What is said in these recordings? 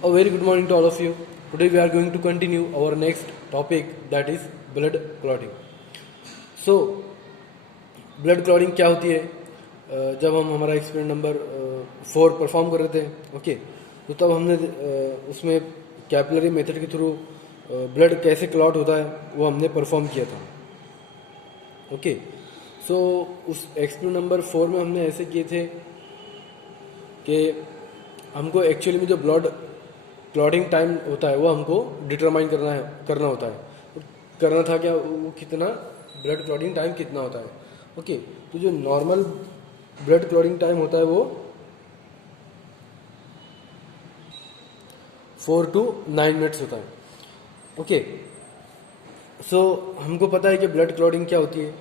A very good morning to all of you. Today we are going to continue our next topic, that is blood clotting. So blood clotting क्या होती है? जब हम हमारा experiment number 4 perform कर रहे थे, ओके, तो तब हमने उसमें कैपिलरी मेथड के थ्रू ब्लड कैसे क्लॉट होता है वो हमने परफॉर्म किया था. ओके, सो उस एक्सपेरिमेंट नंबर 4 में हमने ऐसे किए थे कि हमको एक्चुअली में जो ब्लड क्लॉटिंग टाइम होता है वो हमको डिटरमाइन करना होता है. तो करना था क्या, वो कितना ब्लड क्लॉटिंग टाइम कितना होता है. ओके, तो जो नॉर्मल ब्लड क्लॉटिंग टाइम होता है वो 4 to 9 मिनट्स होता है. ओके, सो हमको पता है कि ब्लड क्लॉटिंग क्या होती है.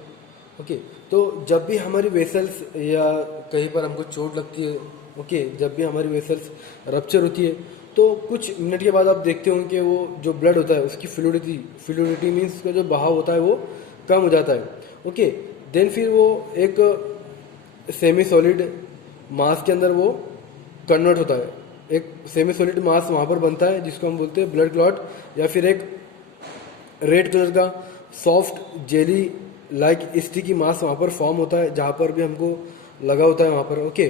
ओके, तो जब भी हमारी वेसल्स या कहीं पर हमको चोट लगती है, ओके, जब भी हमारी वेसल्स रप्चर होती है तो कुछ मिनट के बाद आप देखते होंगे कि वो जो ब्लड होता है उसकी फ्लूइडिटी मीन्स उसका जो बहाव होता है वो कम हो जाता है. ओके, देन फिर वो एक सेमी सॉलिड मास के अंदर वो कन्वर्ट होता है. एक सेमी सॉलिड मास वहाँ पर बनता है जिसको हम बोलते हैं ब्लड क्लॉट, या फिर एक रेड कलर का सॉफ्ट जेली लाइक स्टिकी मास वहाँ पर फॉर्म होता है जहाँ पर भी हमको लगा होता है वहाँ पर. ओके,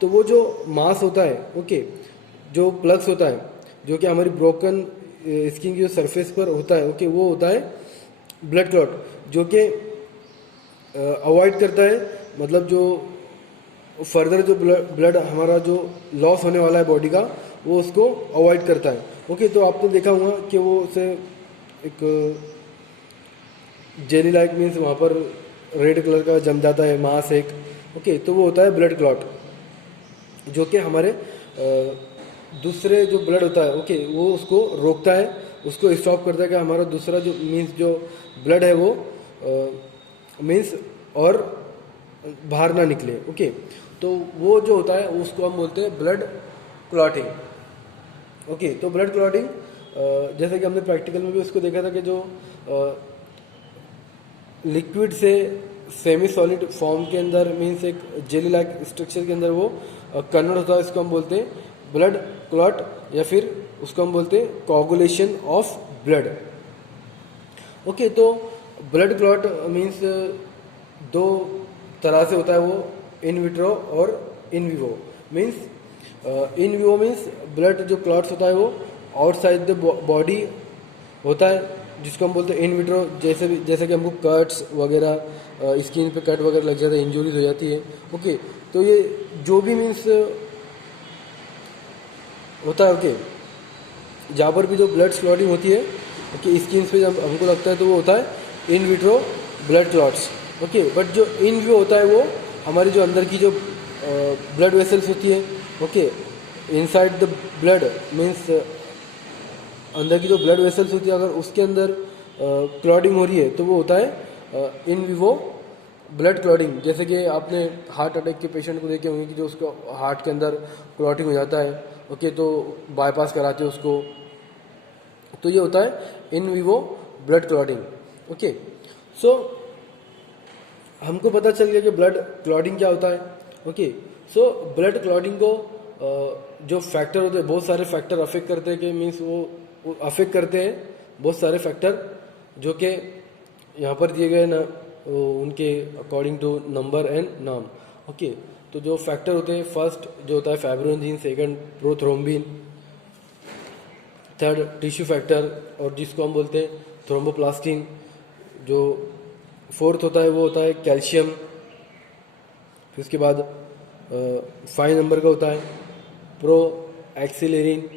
तो वो जो मास होता है, ओके, जो प्लग्स होता है जो कि हमारी ब्रोकन स्किन की जो सरफेस पर होता है, ओके, वो होता है ब्लड क्लॉट, जो कि अवॉइड करता है, मतलब जो फर्दर जो ब्लड हमारा जो लॉस होने वाला है बॉडी का वो उसको अवॉइड करता है. ओके, तो आपने देखा होगा कि वो उसे एक जेली लाइक मीन्स वहाँ पर रेड कलर का जम जाता है मास एक. ओके, तो वो होता है ब्लड क्लॉट, जो कि हमारे दूसरे जो ब्लड होता है, ओके, वो उसको रोकता है, उसको स्टॉप करता है कि हमारा दूसरा जो मीन्स जो ब्लड है वो मीन्स और बाहर ना निकले. ओके, तो वो जो होता है उसको हम बोलते हैं ब्लड क्लॉटिंग. ओके, तो ब्लड क्लॉटिंग जैसे कि हमने प्रैक्टिकल में भी उसको देखा था कि जो लिक्विड से सेमी सॉलिड फॉर्म के अंदर मीन्स एक जेली लाइक स्ट्रक्चर के अंदर वो कन्वर्ट होता है, इसको हम बोलते हैं ब्लड क्लॉट, या फिर उसको हम बोलते हैं कोगुलेशन ऑफ ब्लड. ओके, तो ब्लड क्लॉट मीन्स दो तरह से होता है, वो इन विट्रो और in vivo. Means in vivo means blood जो क्लॉट्स होता है वो आउटसाइड द बॉडी होता है, जिसको हम बोलते हैं इन विट्रो. जैसे कि हमको कट्स वगैरह स्किन पे कट वगैरह लग जाता है, इंजरीज हो जाती है. ओके, तो ये जो भी मीन्स होता है, ओके, जहाँ पर भी जो ब्लड क्लॉटिंग होती है, ओके, स्किन पे जब हमको लगता है तो वो होता है in vitro blood clots. Okay, but जो इन विवो होता है वो हमारी जो अंदर की जो ब्लड वेसल्स होती है, okay, inside the blood means अंदर की जो ब्लड वेसल्स होती है, अगर उसके अंदर क्लॉटिंग हो रही है तो वो होता है इन विवो ब्लड क्लॉटिंग. जैसे कि आपने हार्ट अटैक के पेशेंट को देखे होंगे कि जो उसको हार्ट के अंदर क्लॉटिंग हो जाता है, ओके, तो बाईपास कराते हैं उसको, तो ये होता है in vivo blood clotting. Okay, so हमको पता चल गया कि ब्लड क्लॉटिंग क्या होता है. ओके, सो ब्लड क्लॉटिंग को जो फैक्टर होते हैं, बहुत सारे फैक्टर अफेक्ट करते हैं, कि मीन्स वो अफेक्ट करते हैं बहुत सारे फैक्टर जो कि यहाँ पर दिए गए ना, उनके अकॉर्डिंग टू नंबर एंड नाम. ओके, तो जो फैक्टर होते हैं, फर्स्ट जो होता है fibrinogen, second prothrombin, third tissue factor और जिसको हम बोलते हैं थ्रोम्बोप्लास्टिन. जो फोर्थ होता है वो होता है कैल्शियम. फिर उसके बाद 5 नंबर का होता है प्रो एक्सिलेरिन.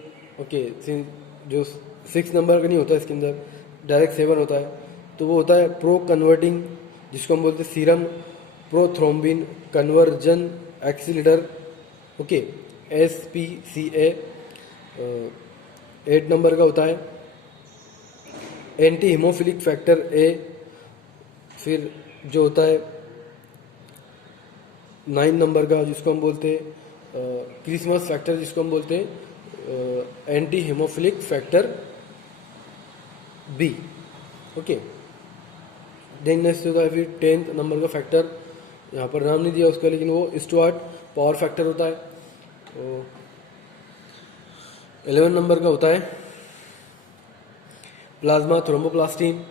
ओके, जो 6 नंबर का नहीं होता इसके अंदर, डायरेक्ट 7 होता है, तो वो होता है प्रो कन्वर्टिंग, जिसको हम बोलते हैं serum prothrombin conversion accelerator. Okay, SPCA. 8 number का होता है एंटी हीमोफिलिक फैक्टर A. फिर जो होता है 9 नंबर का जिसको हम बोलते हैं क्रिसमस फैक्टर, जिसको हम बोलते हैं anti hemophilic factor B. Okay, then next होता है फिर 10th नंबर का फैक्टर, यहाँ पर नाम नहीं दिया उसका, लेकिन वो स्टुअर्ट पावर फैक्टर होता है. 11 नंबर का होता है प्लाज्मा थ्रोम्बोप्लास्टिन,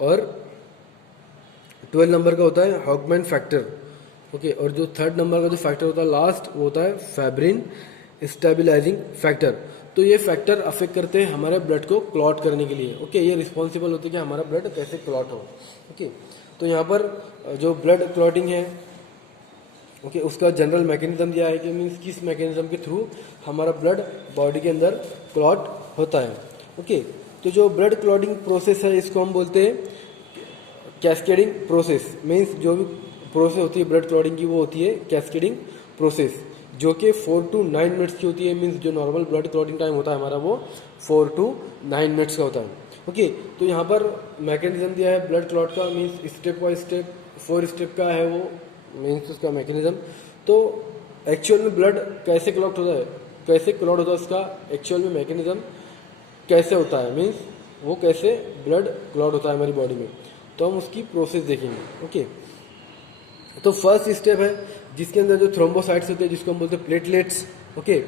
और 12 नंबर का होता है हॉकमैन फैक्टर। ओके, और जो 3rd नंबर का जो फैक्टर होता है लास्ट, वो होता है फैब्रिन स्टेबलाइजिंग फैक्टर। तो ये फैक्टर अफेक्ट करते हैं हमारे ब्लड को क्लॉट करने के लिए। ओके, ये रिस्पॉन्सिबल होते हैं कि हमारा ब्लड कैसे क्लॉट हो। ओके, तो यहाँ पर जो ब्लड क्लॉटिंग है, ओके, उसका जनरल मैकेनिज्म दिया है कि मीन्स किस मैकेनिज्म के थ्रू हमारा ब्लड बॉडी के अंदर क्लॉट होता है। ओके, तो जो ब्लड क्लॉटिंग प्रोसेस है इसको हम बोलते हैं कैस्केडिंग प्रोसेस। मीन्स जो भी प्रोसेस होती है ब्लड क्लॉटिंग की वो होती है कैस्केडिंग प्रोसेस, जो कि 4 to 9 मिनट्स की होती है। मीन्स जो नॉर्मल ब्लड क्लॉटिंग टाइम होता है हमारा वो 4 to 9 मिनट्स का होता है। ओके, तो यहाँ पर मैकेनिज्म दिया है ब्लड क्लॉट का, means step by step 4 step का है वो, मीन्स उसका मैकेनिज्म। तो एक्चुअल में ब्लड कैसे क्लॉट होता है, कैसे क्लॉट होता है, उसका एक्चुअल में मैकेनिज्म कैसे होता है, मीन्स वो कैसे ब्लड क्लॉट होता है हमारी बॉडी में, तो हम उसकी प्रोसेस देखेंगे। ओके, तो फर्स्ट स्टेप है जिसके अंदर जो थ्रोम्बोसाइट्स होते हैं, जिसको हम बोलते हैं प्लेटलेट्स। ओके,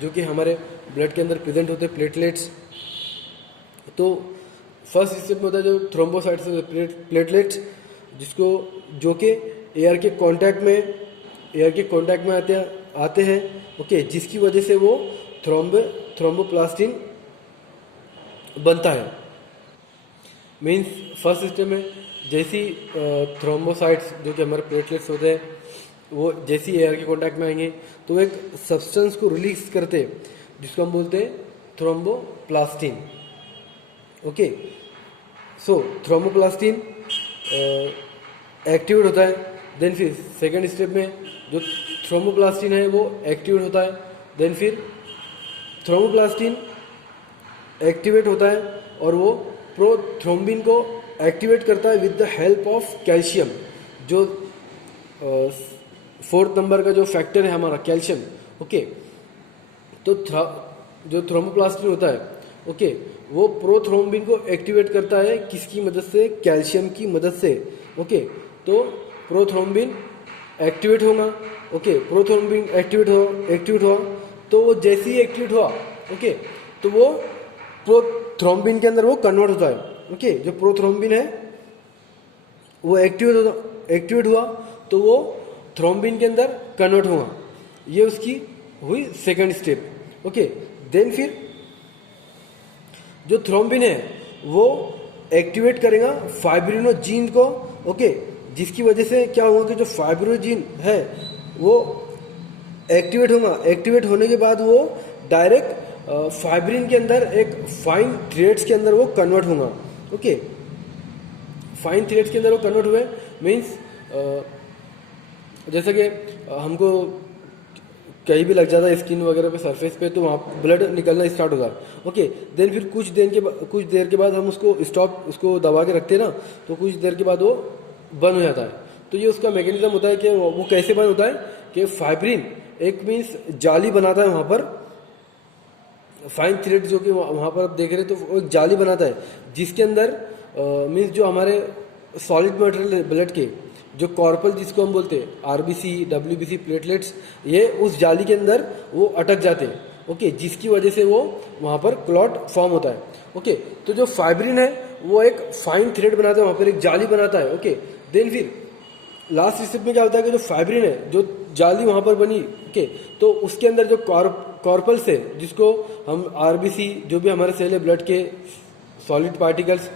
जो कि हमारे ब्लड के अंदर प्रेजेंट होते हैं प्लेटलेट्स। तो फर्स्ट स्टेप में होता है जो थ्रोम्बोसाइट्स होते हैं प्लेटलेट्स, जिसको जो कि एयर के कांटेक्ट में आते हैं। ओके, जिसकी वजह से वो थ्रोम्बोप्लास्टिन बनता है। मीन्स फर्स्ट स्टेप में जैसी थ्रोम्बोसाइट्स जो कि हमारे प्लेटलेट्स होते हैं वो जैसी एयर के कांटेक्ट में आएंगे तो वो एक सब्सटेंस को रिलीज करते हैं जिसको हम बोलते हैं थ्रोम्बोप्लास्टिन। ओके, सो थ्रोम्बोप्लास्टिन एक्टिवेट होता है। देन फिर सेकेंड स्टेप में जो थ्रोम्बोप्लास्टिन है वो एक्टिवेट होता है। देन फिर थ्रोम्बोप्लास्टिन एक्टिवेट होता है और वो प्रोथ्रोम्बिन को एक्टिवेट करता है with the help of calcium. जो 4th नंबर का जो फैक्टर है हमारा कैल्शियम। ओके, तो जो थ्रोम्बोप्लास्टिन होता है, ओके, वो प्रोथ्रोम्बिन को एक्टिवेट करता है किसकी मदद से, कैल्शियम की मदद से। ओके, तो प्रोथ्रोम्बिन एक्टिवेट होगा। ओके, प्रोथ्रोम्बिन एक्टिवेट हुआ तो वो जैसे ही एक्टिवेट हुआ, ओके, तो वो प्रोथ्रोम्बिन के अंदर वो कन्वर्ट होता है। ओके, जो प्रोथ्रोम्बिन है वो एक्टिवेट हुआ तो वो थ्रोम्बिन के अंदर कन्वर्ट हुआ। ये उसकी हुई सेकंड स्टेप। ओके, देन फिर जो थ्रोम्बिन है वो एक्टिवेट करेगा फाइब्रिनोजीन को। ओके, जिसकी वजह से क्या होगा कि जो फाइब्रिनोजीन है वो एक्टिवेट होगा। एक्टिवेट होने के बाद वो डायरेक्ट फाइब्रिन के अंदर एक फाइन थ्रेड्स के अंदर वो कन्वर्ट होगा। ओके, फाइन थ्रेड्स के अंदर वो कन्वर्ट हुए मीन्स जैसे कि हमको कहीं भी लग जाता है स्किन वगैरह पे सरफेस पे तो वहाँ ब्लड निकलना स्टार्ट होगा। ओके, देन फिर कुछ देर के बाद हम उसको दबा के रखते हैं ना, तो कुछ देर के बाद वो बंद हो जाता है। तो ये उसका मैकेनिज्म होता है कि वो कैसे बंद होता है कि फाइब्रिन एक मीन्स जाली बनाता है वहाँ पर, फाइन थ्रेड जो कि वहाँ पर आप देख रहे हैं, तो वो एक जाली बनाता है जिसके अंदर मीन्स जो हमारे सॉलिड मटेरियल ब्लड के जो कॉर्पल जिसको हम बोलते हैं आरबीसी, डब्ल्यूबीसी, प्लेटलेट्स, ये उस जाली के अंदर वो अटक जाते हैं। ओके, जिसकी वजह से वो वहाँ पर क्लॉट फॉर्म होता है। ओके, तो जो फाइब्रिन है वो एक फाइन थ्रेड बनाता है, वहाँ पर एक जाली बनाता है। ओके, देन फिर लास्ट स्टेप में क्या होता है कि जो फाइब्रिन है, जो जाली वहाँ पर बनी, ओके, तो उसके अंदर जो कॉर्पल्स है जिसको हम आरबीसी, जो भी हमारे सेल है ब्लड के solid particles,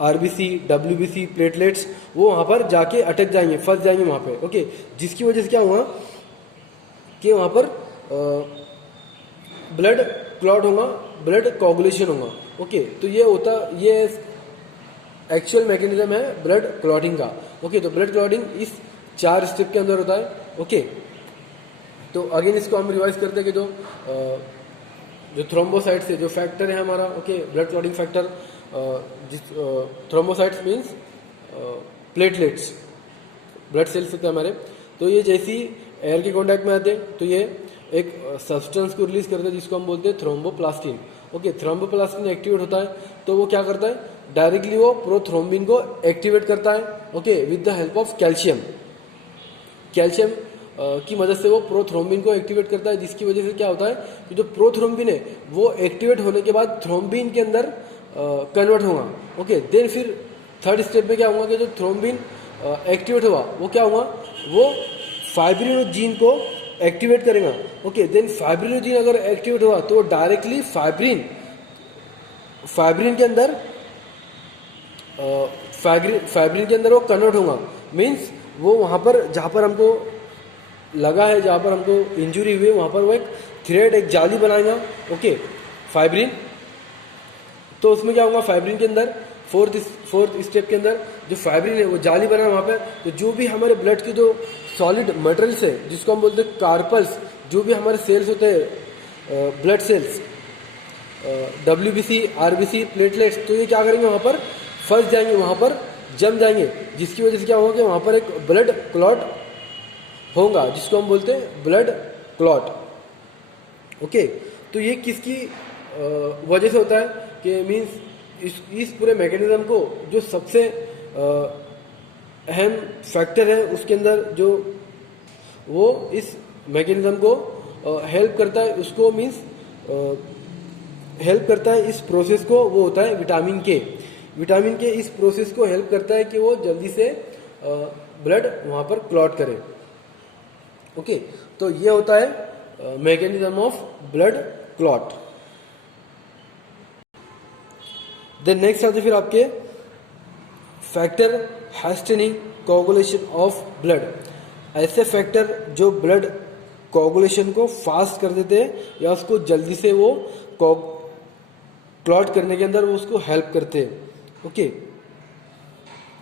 RBC, WBC, platelets, वो वहाँ पर जाके अटक जाएंगे, फंस जाएंगे वहाँ पे। ओके, जिसकी वजह से क्या हुआ कि वहाँ पर ब्लड क्लॉट होगा, ब्लड कोगुलेशन होगा। ओके, तो ये एक्चुअल मैकेनिज्म है ब्लड क्लॉटिंग का। ओके, तो ब्लड क्लॉटिंग इस 4 स्टेप के अंदर होता है। ओके, तो अगेन इसको हम रिवाइज करते हैं कि जो थ्रोम्बोसाइट से जो फैक्टर है हमारा, okay, blood clotting factor, thrombocytes means platelets, blood cells होते हैं हमारे। तो ये जैसी एयर के कांटेक्ट में आते हैं तो ये एक सब्सटेंस को रिलीज करते हैं जिसको हम बोलते हैं थ्रोम्बोप्लास्टिन। ओके, थ्रोम्बोप्लास्टिन एक्टिवेट होता है तो वो क्या करता है, डायरेक्टली वो प्रोथ्रोम्बिन को एक्टिवेट करता है। Okay, with the help of calcium. की मदद से वो प्रोथ्रोम्बिन को एक्टिवेट करता है, जिसकी वजह से क्या होता है कि जो प्रोथ्रोम्बिन है वो एक्टिवेट होने के बाद थ्रोम्बिन के अंदर कन्वर्ट होगा। ओके, देन फिर थर्ड स्टेप में क्या होगा कि जो थ्रोम्बिन एक्टिवेट हुआ वो क्या हुआ, वो फाइब्रिनोजीन को एक्टिवेट करेगा। ओके, देन फाइब्रिनोजीन अगर एक्टिवेट हुआ तो डायरेक्टली फाइब्रिन के अंदर फाइब्रिन के अंदर वो कन्वर्ट होगा। मीन्स वो वहाँ पर जहाँ पर हमको लगा है, जहाँ पर हमको इंजरी हुई है, वहाँ पर वो एक थ्रेड, एक जाली बनाएगा। Okay, fibrin. तो उसमें क्या होगा, फाइब्रिन के अंदर फोर्थ स्टेप के अंदर जो फाइब्रिन है वो जाली बना वहाँ पे, तो जो भी हमारे ब्लड के जो सॉलिड मटेरियल्स है जिसको हम बोलते हैं कार्पल्स, जो भी हमारे सेल्स होते हैं blood cells, WBC, RBC, platelets, तो ये क्या करेंगे, वहाँ पर फंस जाएंगे, वहाँ पर जम जाएंगे, जिसकी वजह से क्या होगा कि वहाँ पर एक ब्लड क्लॉट होगा, जिसको हम बोलते हैं ब्लड क्लॉट। ओके, तो ये किसकी वजह से होता है कि मीन्स इस पूरे मैकेनिज्म को जो सबसे अहम फैक्टर है उसके अंदर जो वो इस मैकेनिज्म को हेल्प करता है, उसको मीन्स हेल्प करता है इस प्रोसेस को, वो होता है विटामिन के। विटामिन के इस प्रोसेस को हेल्प करता है कि वो जल्दी से ब्लड वहाँ पर क्लॉट करे। ओके, तो ये होता है mechanism of blood clot. Then next आते फिर आपके factor hastening coagulation of blood. ऐसे फैक्टर जो ब्लड कोगुलेशन को फास्ट कर देते हैं या उसको जल्दी से वो क्लॉट करने के अंदर वो उसको हेल्प करते हैं। ओके,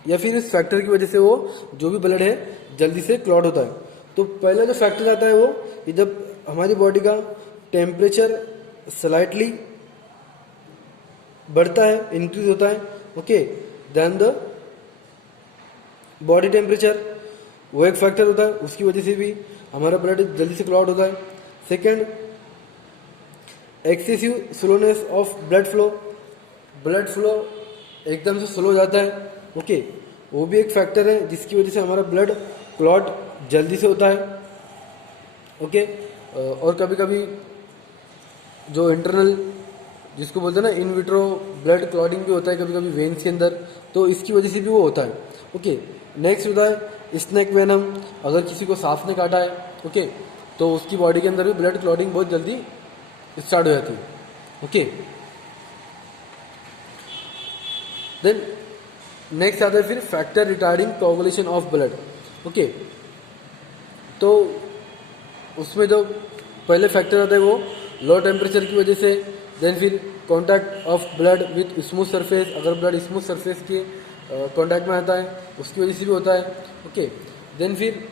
या फिर इस फैक्टर की वजह से वो जो भी ब्लड है जल्दी से क्लॉट होता है। तो पहला जो फैक्टर आता है वो कि जब हमारी बॉडी का टेम्परेचर स्लाइटली बढ़ता है, इंक्रीज होता है। Okay, then the body temperature, वो एक फैक्टर होता है, उसकी वजह से भी हमारा ब्लड जल्दी से क्लॉट होता है। Second, excessive slowness of blood flow, blood flow एकदम से स्लो जाता है। ओके, वो भी एक फैक्टर है जिसकी वजह से हमारा ब्लड क्लॉट जल्दी से होता है। ओके, और कभी कभी जो इंटरनल जिसको बोलते हैं ना इन विट्रो ब्लड क्लॉटिंग भी होता है कभी कभी वेन्स के अंदर, तो इसकी वजह से भी वो होता है। ओके, नेक्स्ट होता है स्नेक वेनम, अगर किसी को सांप ने काटा है, ओके, तो उसकी बॉडी के अंदर भी ब्लड क्लॉटिंग बहुत जल्दी स्टार्ट हो जाती है। ओके, देन नेक्स्ट आता है फिर factor retarding coagulation of blood. Okay, तो उसमें जो पहले फैक्टर आता है वो लो टेम्परेचर की वजह से, देन फिर contact of blood with smooth surface, अगर ब्लड स्मूथ सरफेस के कॉन्टैक्ट में आता है उसकी वजह से भी होता है। ओके, देन फिर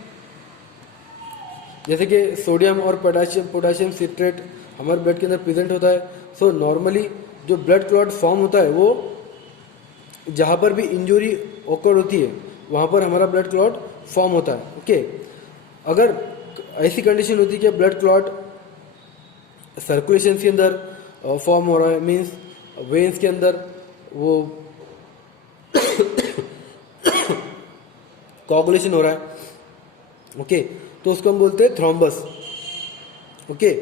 जैसे कि सोडियम और पोटाशियम सिट्रेट हमारे ब्लड के अंदर प्रेजेंट होता है। सो नॉर्मली जो ब्लड क्लॉट फॉर्म होता है वो जहाँ पर भी इंजरी ओकर होती है वहाँ पर हमारा ब्लड क्लॉट फॉर्म होता है। ओके, अगर ऐसी कंडीशन होती है कि ब्लड क्लॉट सर्कुलेशन के अंदर फॉर्म हो रहा है, मीन्स वेन्स के अंदर वो कोगुलेशन हो रहा है। ओके, तो उसको हम बोलते हैं थ्रोम्बस। ओके,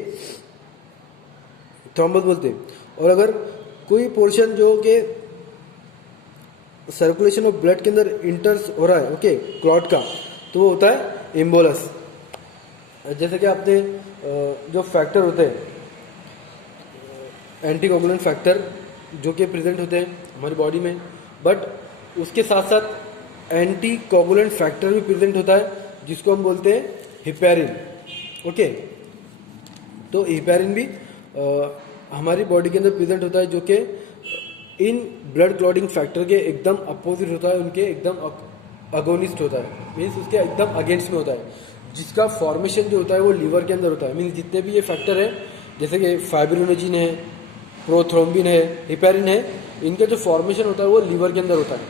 थ्रोम्बस बोलते हैं। और अगर कोई पोर्शन जो कि सर्कुलेशन ऑफ ब्लड के अंदर इंटर्स हो रहा है, ओके, क्लॉट का, तो वो होता है एम्बोलस। जैसे कि आपने जो फैक्टर होते हैं एंटीकोगुलेंट फैक्टर जो कि प्रेजेंट होते हैं हमारी बॉडी में, बट उसके साथ साथ एंटीकोगुलेंट फैक्टर भी प्रेजेंट होता है जिसको हम बोलते हैं हिपैरिन। ओके, तो हिपैरिन भी हमारी बॉडी के अंदर प्रेजेंट होता है जो कि इन ब्लड क्लॉटिंग फैक्टर के एकदम अपोजिट होता है, उनके एकदम अगोनिस्ट होता है, मीन्स उसके एकदम अगेंस्ट में होता है, जिसका फॉर्मेशन जो होता है वो लीवर के अंदर होता है। मीन्स जितने भी ये फैक्टर है जैसे कि फाइब्रिनोजिन है, प्रोथ्रोम्बिन है, हिपैरिन है, इनका जो फॉर्मेशन होता है वो लीवर के अंदर होता है।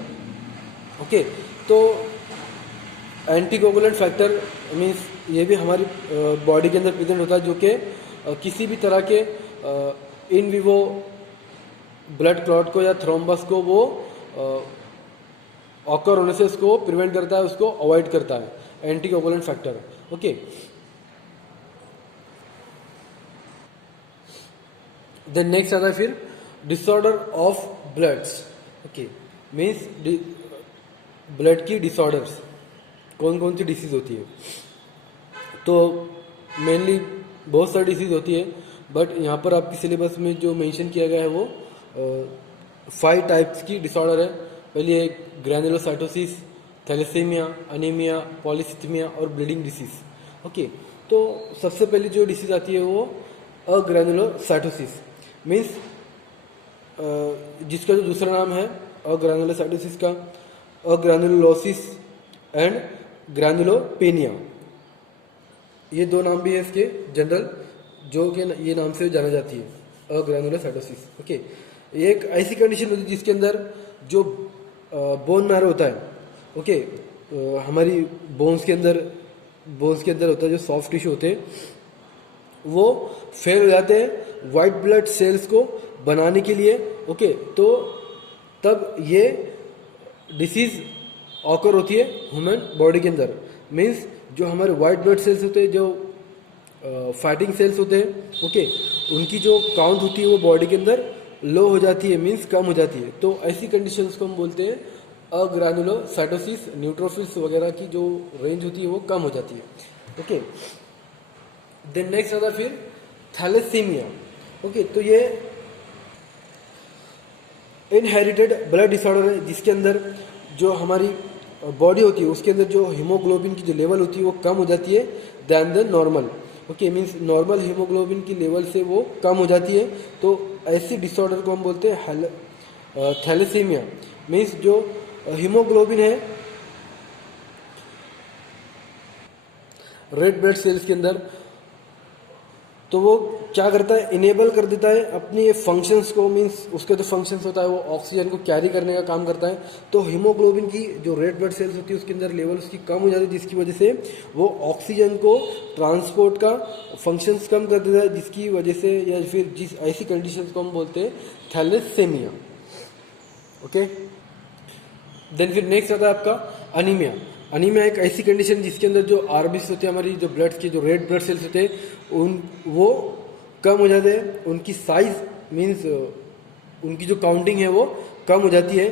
ओके, तो एंटीकोगुलेंट फैक्टर मीन्स ये भी हमारी बॉडी के अंदर प्रेजेंट होता है जो कि किसी भी तरह के इन विवो ब्लड क्लॉट को या थ्रोम्बस को वो ऑकर होने से उसको प्रिवेंट करता है, उसको अवॉइड करता है anticoagulant factor. Okay. Then next आता है फिर disorder of bloods. Okay, means blood की डिसऑर्डर्स, कौन कौन सी डिसीज होती है। तो मेनली बहुत सारी डिसीज होती है, बट यहाँ पर आपकी सिलेबस में जो मेंशन किया गया है वो 5 टाइप्स की डिसऑर्डर है। पहली है ग्रैनुलोसाइटोसिस, थैलेसीमिया, अनीमिया, पॉलीसिथीमिया और ब्लीडिंग डिसीज। ओके, तो सबसे पहली जो डिसीज आती है वो अग्रैनुलोसाइटोसिस, मीन्स जिसका जो दूसरा नाम है अग्रैनुलोसाइटोसिस का अग्रैनुलोसिस एंड ग्रैनुलोपेनिया, ये 2 नाम भी है इसके जनरल, जो कि ये नाम से जाना जाती है अग्रैनुलोसाइटोसिस। ओके, एक ऐसी कंडीशन होती है जिसके अंदर जो बोन मैरो होता है, ओके, हमारी बोन्स के अंदर होता है जो सॉफ्ट टिश्यू होते हैं, वो फेल हो जाते हैं वाइट ब्लड सेल्स को बनाने के लिए। ओके, तो तब ये डिसीज ऑकर होती है ह्यूमन बॉडी के अंदर। मीन्स जो हमारे वाइट ब्लड सेल्स होते हैं, जो फाइटिंग सेल्स होते हैं, ओके, उनकी जो काउंट होती है वो बॉडी के अंदर लो हो जाती है, मीन्स कम हो जाती है। तो ऐसी कंडीशंस को हम बोलते हैं अग्रैनुलोसाइटोसिस। न्यूट्रोफिल्स वगैरह की जो रेंज होती है वो कम हो जाती है। ओके, देन नेक्स्ट आता है फिर थैलेसीमिया। ओके, तो ये इनहेरिटेड ब्लड डिसऑर्डर है जिसके अंदर जो हमारी बॉडी होती है उसके अंदर जो हीमोग्लोबिन की जो लेवल होती है वो कम हो जाती है than the normal. Okay, means normal hemoglobin की लेवल से वो कम हो जाती है। तो ऐसी डिसऑर्डर को हम बोलते हैं थैलेसीमिया। मीन्स जो हीमोग्लोबिन है रेड ब्लड सेल्स के अंदर, तो वो क्या करता है, इनेबल कर देता है अपनी ये फंक्शंस को। मीन्स उसका जो फंक्शंस होता है वो ऑक्सीजन को कैरी करने का काम करता है। तो हीमोग्लोबिन की जो रेड ब्लड सेल्स होती है उसके अंदर लेवल उसकी कम हो जाती है, जिसकी वजह से वो ऑक्सीजन को ट्रांसपोर्ट का फंक्शंस कम कर देता है, जिसकी वजह से या फिर जिस ऐसी कंडीशंस को हम बोलते हैं थैलेसीमिया। ओके, देन फिर नेक्स्ट आता है आपका अनीमिया। अनीमिया एक ऐसी कंडीशन जिसके अंदर जो आरबीसी होती है, हमारी जो ब्लड की जो रेड ब्लड सेल्स होते हैं वो कम हो जाते हैं, उनकी साइज मीन्स उनकी जो काउंटिंग है वो कम हो जाती है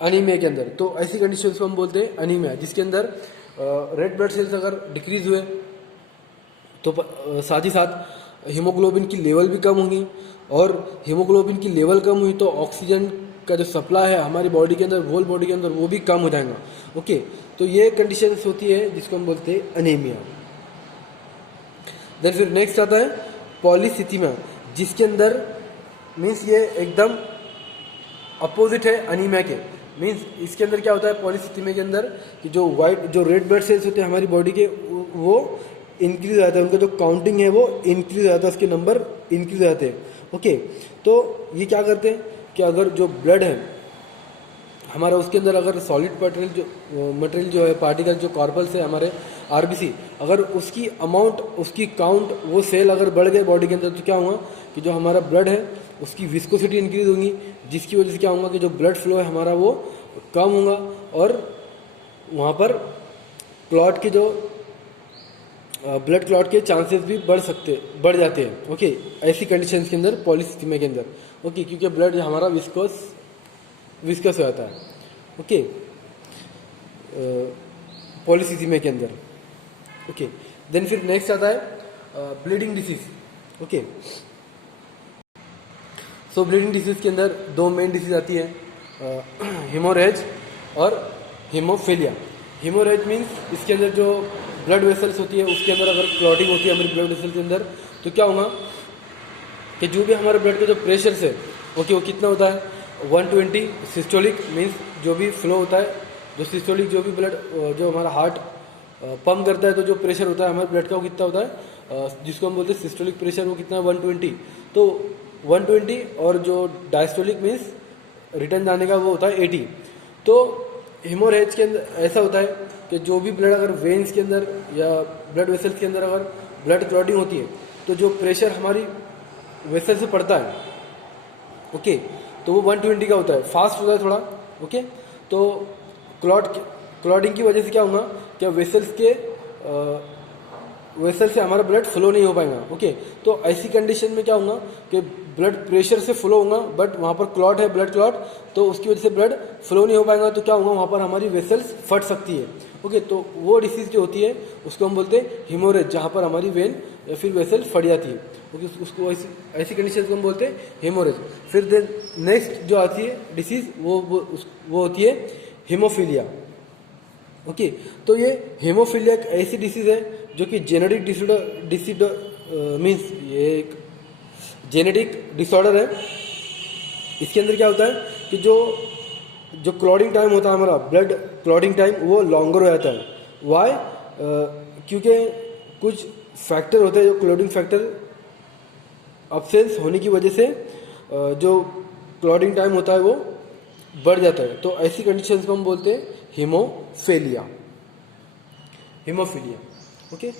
अनीमिया के अंदर। तो ऐसी कंडीशन को हम बोलते हैं अनीमिया, जिसके अंदर रेड ब्लड सेल्स अगर डिक्रीज हुए तो साथ ही साथ हीमोग्लोबिन की लेवल भी कम होगी, और हीमोग्लोबिन की लेवल कम हुई तो ऑक्सीजन का जो सप्लाई है हमारी बॉडी के अंदर, होल बॉडी के अंदर, वो भी कम हो जाएगा। ओके, तो ये कंडीशंस होती है जिसको हम बोलते हैं अनीमिया। देन फिर नेक्स्ट आता है पॉलीसिथीमिया, जिसके अंदर मीन्स ये एकदम अपोजिट है अनीमिया के। मीन्स इसके अंदर क्या होता है पॉलीसिथीमिया के अंदर कि जो रेड ब्लड सेल्स होते हैं हमारी बॉडी के वो इंक्रीज हो जाता है, उनका जो काउंटिंग है वो इंक्रीज हो जाता है, उसके नंबर इंक्रीज हो जाते हैं। ओके, तो ये क्या करते हैं कि अगर जो ब्लड है हमारा उसके अंदर अगर सॉलिड मटेरियल जो है पार्टिकल जो कॉर्पल्स है हमारे आरबीसी, अगर उसकी अमाउंट उसकी काउंट वो सेल अगर बढ़ गए बॉडी के अंदर तो क्या होगा कि जो हमारा ब्लड है उसकी विस्कोसिटी इंक्रीज होगी, जिसकी वजह से क्या होगा कि जो ब्लड फ्लो है हमारा वो कम होगा और वहाँ पर क्लॉट के जो ब्लड क्लॉट के चांसेस भी बढ़ जाते हैं। ओके, ऐसी कंडीशंस के अंदर पॉलीसिथीमिया के अंदर, ओके, क्योंकि ब्लड हमारा विस्कस हो जाता है। ओके, पॉलीसिथीमिया के अंदर। ओके, देन फिर नेक्स्ट आता है ब्लीडिंग डिसीज। ओके, सो ब्लीडिंग डिसीज के अंदर 2 मेन डिसीज आती है, हेमोरेज और हीमोफीलिया। हेमोरेज मीन्स इसके अंदर जो ब्लड वेसल्स होती है उसके अंदर अगर क्लॉटिंग होती है हमारी ब्लड वेसल के अंदर, तो क्या होगा कि जो भी हमारे ब्लड का जो प्रेशर है ओके वो कितना होता है 120 सिस्टोलिक, मीन्स जो भी फ्लो होता है, जो सिस्टोलिक जो भी ब्लड जो हमारा हार्ट पंप करता है तो जो प्रेशर होता है हमारे ब्लड का वो कितना होता है, जिसको हम बोलते हैं सिस्टोलिक प्रेशर, वो कितना है 120। तो 120 और जो डायस्टोलिक मीन्स रिटर्न जाने का वो होता है 80। तो हेमोरेज के अंदर ऐसा होता है कि जो भी ब्लड अगर वेन्स के अंदर या ब्लड वेसल्स के अंदर अगर ब्लड क्लॉटिंग होती है तो जो प्रेशर हमारी वेसल से पड़ता है ओके तो वो 120 का होता है, फास्ट होता है थोड़ा। ओके, तो क्लॉटिंग की वजह से क्या होगा क्या वेसल से हमारा ब्लड फ्लो नहीं हो पाएगा। ओके, तो ऐसी कंडीशन में क्या होगा कि ब्लड प्रेशर से फ्लो होगा, बट वहाँ पर क्लॉट है, ब्लड क्लॉट, तो उसकी वजह से ब्लड फ्लो नहीं हो पाएगा, तो क्या होगा वहाँ पर हमारी वेसल्स फट सकती है। ओके, तो वो डिसीज जो होती है उसको हम बोलते हैं हीमोरेज, जहाँ पर हमारी वेन या फिर वेसल फट जाती है। ओके, उसको ऐसी कंडीशन को हम बोलते हैं हीमोरेज। फिर देन नेक्स्ट जो आती है डिसीज वो होती है हीमोफीलिया। ओके, तो ये हीमोफीलिया एक ऐसी डिसीज है जो कि जेनेटिक डिसऑर्डर मीन्स ये एक जेनेटिक डिसऑर्डर है। इसके अंदर क्या होता है कि जो क्लॉटिंग टाइम होता है हमारा ब्लड क्लॉटिंग टाइम वो लॉन्गर हो जाता है। वाई? क्योंकि कुछ फैक्टर होते हैं जो क्लॉटिंग फैक्टर अब्सेंस होने की वजह से जो क्लॉटिंग टाइम होता है वो बढ़ जाता है। तो ऐसी कंडीशंस को हम बोलते हैं हीमोफीलिया। ओके।